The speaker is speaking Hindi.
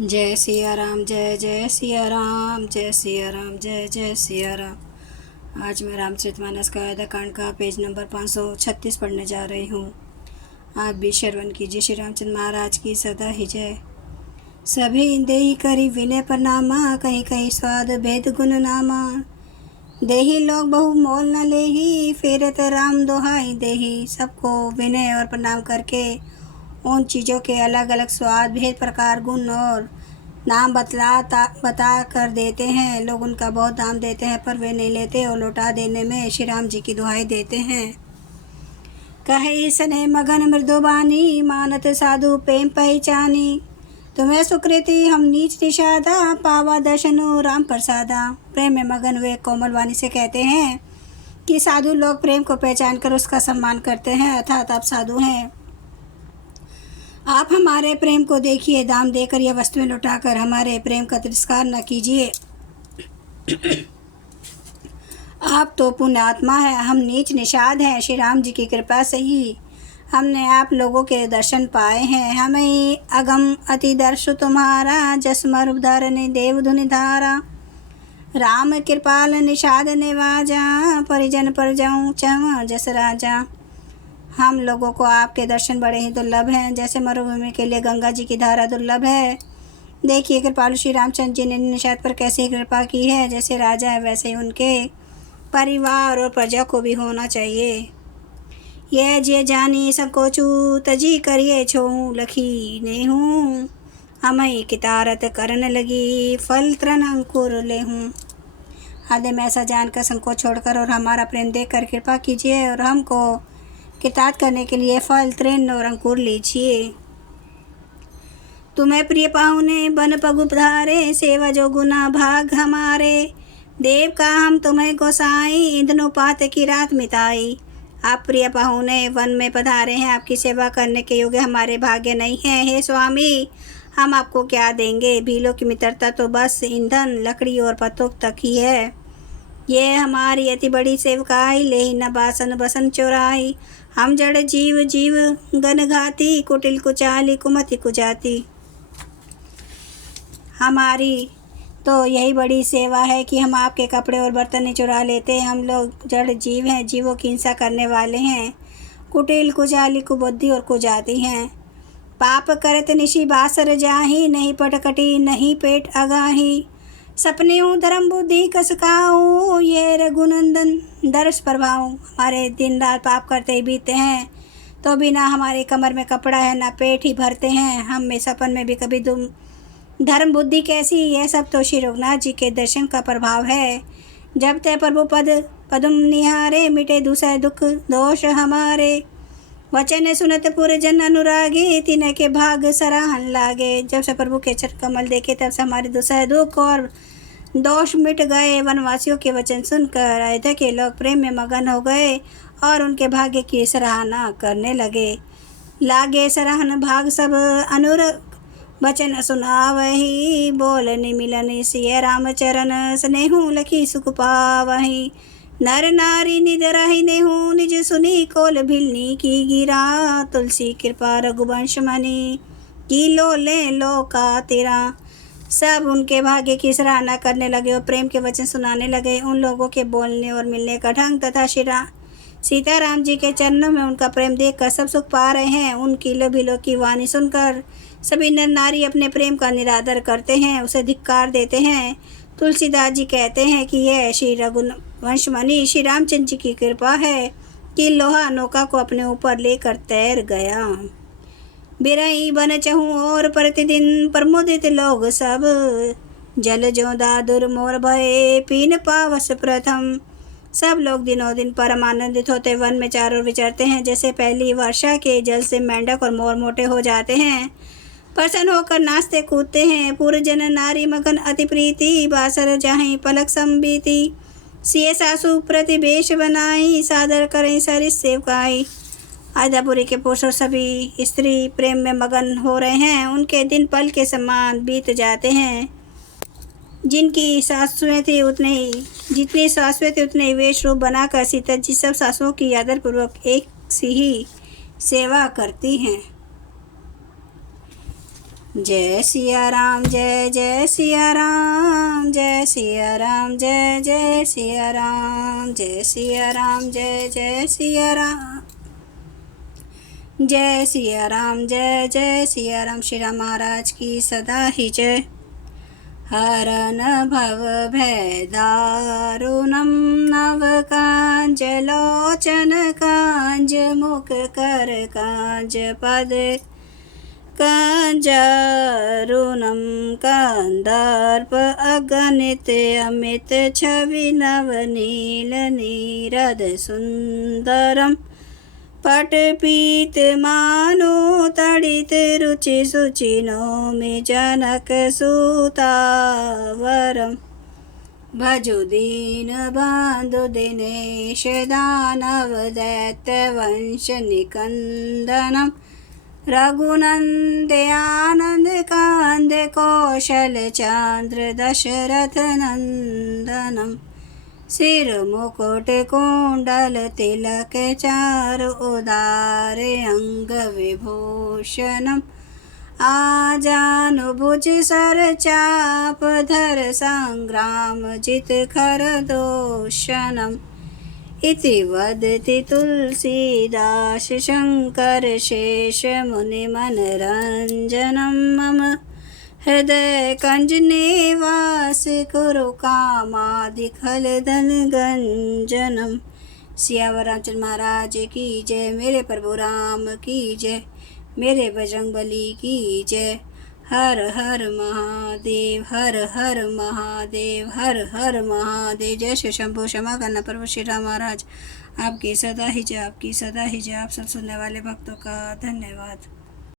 जय सिया राम, जय जय सिया राम, जय सिया राम, जय जय सिया राम। आज मैं रामचरितमानस का अयोध्याकांड का पेज नंबर 536 पढ़ने जा रही हूँ। आप भी श्रवण कीजिए। श्री रामचंद्र महाराज की सदा ही जय। सभी देही करी विनय प्रणामा, कहीं कहीं स्वाद भेद गुण नामा। देही लोग बहु मोल न लेही, फेरत राम दोहाई देही। सबको विनय और प्रणाम करके उन चीज़ों के अलग अलग स्वाद भेद प्रकार गुण और नाम बता कर देते हैं। लोग उनका बहुत दाम देते हैं पर वे नहीं लेते और लौटा देने में श्री राम जी की दुहाई देते हैं। कहे सने मगन मृदुबानी, मानत साधु प्रेम पहचानी। तुम्हें सुकृति हम नीच निषादा, पावा दर्शनु राम प्रसादा। प्रेम में मगन वे कोमल वाणी से कहते हैं कि साधु लोग प्रेम को पहचान कर उसका सम्मान करते हैं, अर्थात आप साधु हैं। आप हमारे प्रेम को देखिए, दाम देकर यह वस्तुएं लौटाकर हमारे प्रेम का तिरस्कार न कीजिए। आप तो पुण्यात्मा है, हम नीच निषाद हैं। श्री राम जी की कृपा से ही हमने आप लोगों के दर्शन पाए हैं। हमें अगम अति दर्श तुम्हारा, जसमर उदाहरण देव धुनि धारा। राम कृपाल निषाद निवाजा, परिजन पर जाऊँ चम जस राजा। हम लोगों को आपके दर्शन बड़े ही दुर्लभ हैं, जैसे मरुभूमि के लिए गंगा जी की धारा दुर्लभ है। देखिए कृपालु श्री रामचंद्र जी ने निषाद पर कैसे कृपा की है। जैसे राजा है वैसे ही उनके परिवार और प्रजा को भी होना चाहिए। यह जे जानी संकोचू, तजी करिए छोहूँ लखी ने हूँ। हमें कितारत करन लगी, फल त्रन अंकुर ले हूँ। हृदय में ऐसा जानकर संकोच छोड़कर और हमारा प्रेम देखकर कृपा कीजिए और हमको किताब करने के लिए फल तृण और अंकुर लीजिए। तुम्हें प्रिय पाहुने बन पगु पधारे, सेवा जो गुना भाग हमारे। देव का हम तुम्हें गोसाई, इंद्र पात की रात मिताई। आप प्रिय पाहुने वन में पधारे हैं, आपकी सेवा करने के योग्य हमारे भाग्य नहीं है। हे स्वामी, हम आपको क्या देंगे। भीलों की मित्रता तो बस ईंधन लकड़ी और पत्तों तक ही है। ये हमारी अति बड़ी सेवकाई, ले न बासन बसन चोराई। हम जड़ जीव जीव गन घाती, कुटिल कुचाली कुमति कुजाती। हमारी तो यही बड़ी सेवा है कि हम आपके कपड़े और बर्तन नहीं चुरा लेते। हम लोग जड़ जीव हैं, जीवों की हिंसा करने वाले हैं। कुटिल कुचाली कुबुद्धि और कुजाती हैं। पाप करत निशि बासर जाही, नहीं पटकटी नहीं पेट अगाही। सपने हूँ धर्म बुद्धि कसकाऊँ, ये रघुनंदन दर्श प्रभाऊँ। हमारे दिन रात पाप करते ही बीते हैं, तो भी ना हमारे कमर में कपड़ा है ना पेट ही भरते हैं। हम में सपन में भी कभी धर्म बुद्धि कैसी। यह सब तो श्री रघुनाथ जी के दर्शन का प्रभाव है। जब ते प्रभु पदम निहारे, मिटे दूसरे दुख दोष हमारे। वचन सुनत पुर जन अनुरागे, तिन्ह के भाग सराहन लागे। जब से प्रभु के चरण कमल देखे तब से हमारे दूसरे दुख और दोष मिट गए। वनवासियों के वचन सुनकर अयोध्या के लोग प्रेम में मगन हो गए और उनके भाग्य की सराहना करने लागे सराहन भाग सब अनुर वचन सुनावही। बोलनि मिलनि सिय राम चरण, स्नेहु लखी सुख पावही। नर नारी निद रही नेहू, निज सुनी कोल भिलनी की गिरा। तुलसी कृपा रघुवंश मणि, की लो ले लो का तेरा। सब उनके भाग्य की सराहना करने लगे और प्रेम के वचन सुनाने लगे। उन लोगों के बोलने और मिलने का ढंग तथा सीताराम जी के चरणों में उनका प्रेम देखकर सब सुख पा रहे हैं। उनकी लोभिलों की वाणी सुनकर सभी नर नारी अपने प्रेम का निरादर करते हैं, उसे धिक्कार देते हैं। तुलसीदास जी कहते हैं कि यह श्री रघुवंश मणि श्री रामचंद्र जी की कृपा है कि लोहा नौका को अपने ऊपर लेकर तैर गया। बिरही बन चहूँ और प्रतिदिन प्रमोदित लोग सब। जल जो दादुर मोर भये, पीन पावस प्रथम। सब लोग दिनों दिन परम आनंदित होते वन में चारों विचरते हैं। जैसे पहली वर्षा के जल से मेंढक और मोर मोटे हो जाते हैं, प्रसन्न होकर नाचते कूदते हैं। पूर्व जन नारी मगन अति प्रीति, बासर जाहि पलक संबीती। सिय सासु प्रतिवेश बनाई, सादर करें सरिस सेवकाई। आदापुरी के पुरुष और सभी स्त्री प्रेम में मगन हो रहे हैं। उनके दिन पल के समान बीत जाते हैं। जिनकी सासुएं थी उतने ही जितनी सासुएं थी उतने ही वेश रूप बनाकर सीता जी सब सासुओं की आदरपूर्वक एक सी ही सेवा करती हैं। जय सिया राम, जय जय सिया राम, जय सिया राम, जय जय सिया राम, जय सिया राम, जय जय सिया राम, जय सिया राम, जय जय सिया राम। श्री राम महाराज की सदा ही जय। हरन भव भय दारुणं नव कांज लोचन कांज मुख कर कांज पद कांजारुणं कंदर्प अगणित अमित छवि नवनील नीरद सुंदरम पटपीत मानो तड़ित रुचि सुचि नौमि जनक सुतावरम भजो दीन बंधु दिनेश दानव दैत्य वंश निकंदनम रघुनंदे आनंद कांद कौशल चांद्र दशरथ नंदनम सिर मुकुट कुंडल तिलक चारु उदार अंग विभूषणम आजानुभुज सर चाप धर संग्राम जित खर दोषणम इति वदति तुलसीदास शंकर शेष मुनि मनरंजनम मम हृदय कंज निवास कुरु कामादि खलदन गंजनम। सियावर रामचंद्र महाराज की जय। मेरे प्रभु राम की जय। मेरे बजरंगबली की जय। हर हर महादेव, हर हर महादेव, हर हर महादेव। जय श्री शंभु। क्षमा करना प्रभु श्री राम महाराज। आपकी सदा ही जय, आपकी सदा ही जय। आप सब सुनने वाले भक्तों का धन्यवाद।